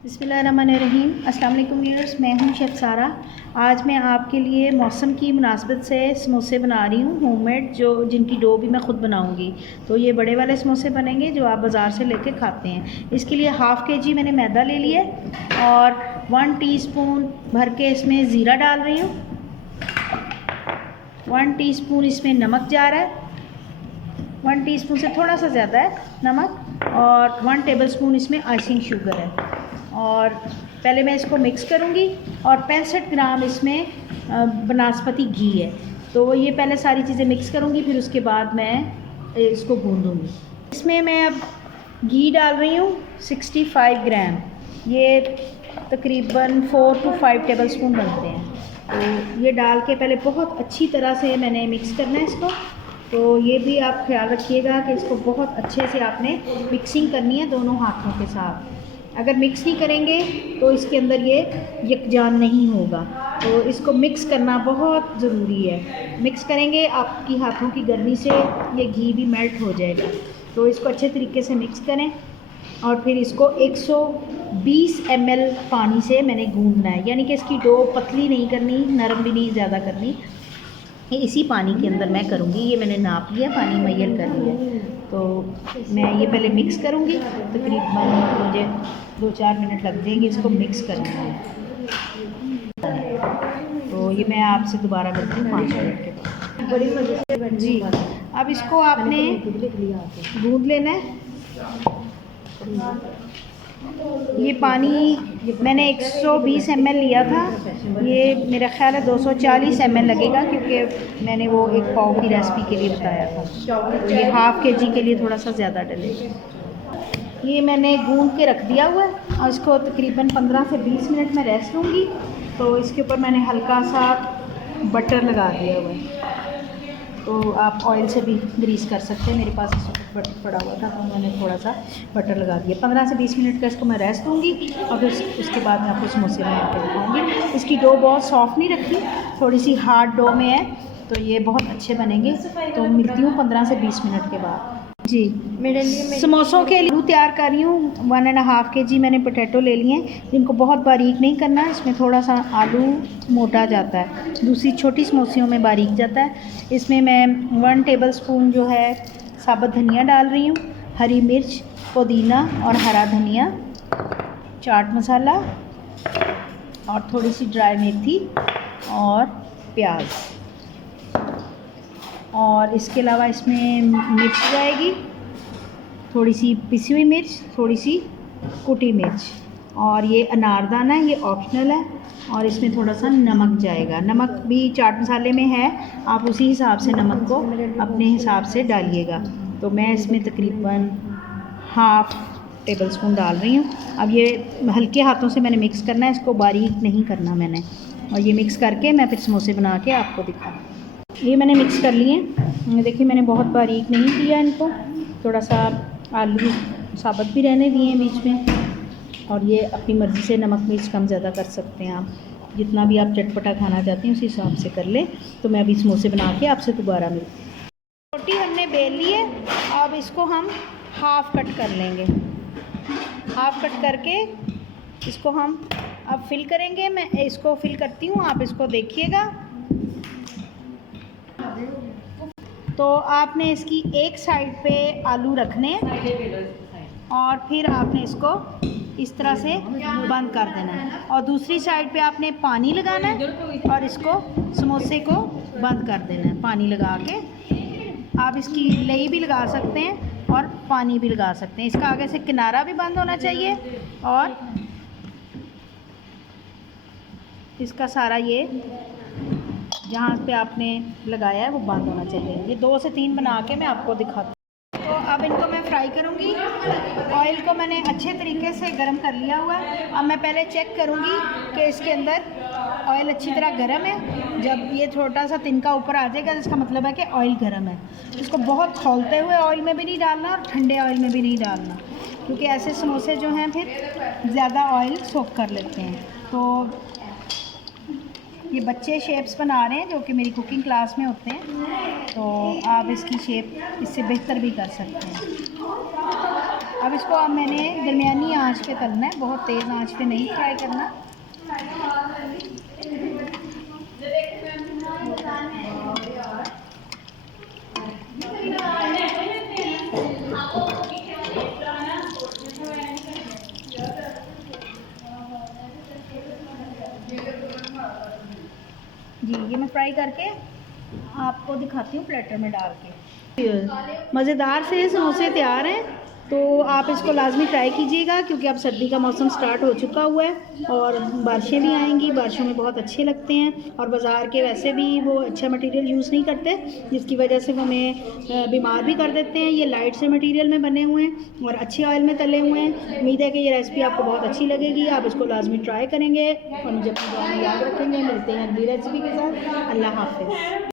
बिस्मिल्लाहिर्रहमानिर्रहीम। अस्सलाम वालेकुम व्यूअर्स, मैं हूं शेफ़ सारा। आज मैं आपके लिए मौसम की मुनासबत से समोसे बना रही हूं होममेड, जिनकी डो भी मैं ख़ुद बनाऊंगी। तो ये बड़े वाले समोसे बनेंगे जो आप बाज़ार से लेके खाते हैं। इसके लिए हाफ़ kg मैंने मैदा ले लिया और 1 टीस्पून भर के इसमें ज़ीरा डाल रही हूँ। 1 टीस्पून इसमें नमक जा रहा है, 1 टीस्पून से थोड़ा सा ज़्यादा है नमक, और 1 टेबलस्पून इसमें आइसिंग शुगर है। और पहले मैं इसको मिक्स करूँगी। और 65 ग्राम इसमें बनास्पति घी है। तो ये पहले सारी चीज़ें मिक्स करूँगी, फिर उसके बाद मैं इसको गूँधूँगी। इसमें मैं अब घी डाल रही हूँ 65 ग्राम। ये तकरीबन 4 to 5 टेबलस्पून बनते हैं। तो ये डाल के पहले बहुत अच्छी तरह से मैंने मिक्स करना है इसको। तो ये भी आप ख्याल रखिएगा कि इसको बहुत अच्छे से आपने मिक्सिंग करनी है दोनों हाथों के साथ। अगर मिक्स नहीं करेंगे तो इसके अंदर ये यकजान नहीं होगा। तो इसको मिक्स करना बहुत ज़रूरी है। मिक्स करेंगे, आपकी हाथों की गर्मी से ये घी भी मेल्ट हो जाएगा। तो इसको अच्छे तरीके से मिक्स करें और फिर इसको 120 ml पानी से मैंने गूँधना है। यानी कि इसकी डो पतली नहीं करनी, नरम भी नहीं ज़्यादा करनी। ये इसी पानी के अंदर मैं करूँगी। ये मैंने नाप लिया, पानी मैयर कर लिया। तो मैं ये पहले मिक्स करूँगी। तकरीबन मुझे 2-4 मिनट लग जाएंगे इसको मिक्स करने में। तो ये मैं आपसे दोबारा करती हूँ 5 मिनट के बाद। बड़ी मज़े से जी। अब इसको आपने गूँध लेना है। ये पानी मैंने 120 ml लिया था। ये मेरा ख्याल है 240 ml लगेगा, क्योंकि मैंने वो एक पाव की रेसिपी के लिए बताया था। ये हाफ़ kg के लिए थोड़ा सा ज़्यादा डलेगा। ये मैंने गूँध के रख दिया हुआ है और इसको तकरीबन 15 से 20 मिनट में रेस्ट दूँगी। तो इसके ऊपर मैंने हल्का सा बटर लगा दिया हुआ है। तो आप ऑयल से भी ग्रीस कर सकते हैं। मेरे पास बटर पड़ा हुआ था तो मैंने थोड़ा सा बटर लगा दिया। 15 से 20 मिनट का इसको मैं रेस्ट दूँगी और फिर उसके बाद मैं आपको समोसे बना के दिखाऊँगी। इसकी डो बहुत सॉफ्ट नहीं रखी, थोड़ी सी हार्ड डो में है, तो ये बहुत अच्छे बनेंगे। तो मिलती हूँ 15 से 20 मिनट के बाद। जी, मेरे लिए समोसों के लिए तैयार कर रही हूँ। 1.5 kg मैंने पोटैटो ले लिए हैं, जिनको बहुत बारीक नहीं करना है। इसमें थोड़ा सा आलू मोटा जाता है, दूसरी छोटी समोसियों में बारीक जाता है। इसमें मैं 1 टेबलस्पून जो है साबुत धनिया डाल रही हूँ, हरी मिर्च, पुदीना और हरा धनिया, चाट मसाला और थोड़ी सी ड्राई मेथी और प्याज। और इसके अलावा इसमें मिर्च जाएगी, थोड़ी सी पिसी हुई मिर्च, थोड़ी सी कुटी मिर्च, और ये अनारदाना है, ये ऑप्शनल है। और इसमें थोड़ा सा नमक जाएगा। नमक भी चाट मसाले में है, आप उसी हिसाब से नमक को अपने हिसाब से डालिएगा। तो मैं इसमें तकरीबन हाफ़ टेबलस्पून डाल रही हूँ। अब ये हल्के हाथों से मैंने मिक्स करना है, इसको बारीक नहीं करना मैंने। और ये मिक्स करके मैं फिर समोसे बना के आपको दिखाऊँ। ये मैंने मिक्स कर लिए। देखिए मैंने बहुत बारीक नहीं किया इनको, थोड़ा सा आलू साबुत भी रहने दिए हैं बीच में। और ये अपनी मर्ज़ी से नमक मिर्च कम ज़्यादा कर सकते हैं, आप जितना भी आप चटपटा खाना चाहते हैं उस हिसाब से कर लें। तो मैं अभी समोसे बना के आपसे दोबारा मिलती हूँ। रोटी हमने बेल ली है, अब इसको हम हाफ़ कट कर लेंगे। हाफ़ कट करके इसको हम अब फिल करेंगे। मैं इसको फिल करती हूँ, आप इसको देखिएगा। तो आपने इसकी एक साइड पे आलू रखने और फिर आपने इसको इस तरह से बंद कर देना है, और दूसरी साइड पे आपने पानी लगाना है और इसको समोसे को बंद कर देना है। पानी लगा के आप इसकी लई भी लगा सकते हैं और पानी भी लगा सकते हैं। इसका आगे से किनारा भी बंद होना चाहिए और इसका सारा ये जहाँ पे आपने लगाया है वो बंद होना चाहिए। ये 2 से 3 बना के मैं आपको दिखाती हूँ। तो अब इनको मैं फ्राई करूँगी। ऑयल को मैंने अच्छे तरीके से गर्म कर लिया हुआ है। अब मैं पहले चेक करूँगी कि इसके अंदर ऑयल अच्छी तरह गर्म है। जब ये छोटा सा तिनका ऊपर आ जाएगा इसका मतलब है कि ऑयल गर्म है। इसको बहुत खौलते हुए ऑयल में भी नहीं डालना और ठंडे ऑयल में भी नहीं डालना, क्योंकि ऐसे समोसे जो हैं फिर ज़्यादा ऑयल सोख कर लेते हैं। तो ये बच्चे शेप्स बना रहे हैं जो कि मेरी कुकिंग क्लास में होते हैं, तो आप इसकी शेप इससे बेहतर भी कर सकते हैं। अब इसको अब मैंने दरमियानी आंच पे तलना है, बहुत तेज़ आंच पे नहीं फ्राई करना। जी ये मैं फ्राई करके आपको दिखाती हूँ प्लेटर में डाल के। मज़ेदार से समोसे तैयार हैं, तो आप इसको लाजमी ट्राई कीजिएगा क्योंकि अब सर्दी का मौसम स्टार्ट हो चुका हुआ है और बारिशें भी आएंगी, बारिशों में बहुत अच्छे लगते हैं और बाज़ार के वैसे भी वो अच्छा मटेरियल यूज़ नहीं करते, जिसकी वजह से वो हमें बीमार भी कर देते हैं। ये लाइट से मटेरियल में बने हुए हैं और अच्छे ऑयल में तले हुए हैं। उम्मीद है कि ये रेसिपी आपको बहुत अच्छी लगेगी, आप इसको लाजमी ट्राई करेंगे और मुझे अपनी दुआ में याद रखेंगे। मिलते हैं अगली रेसिपी के साथ। अल्लाह हाफ़िज़।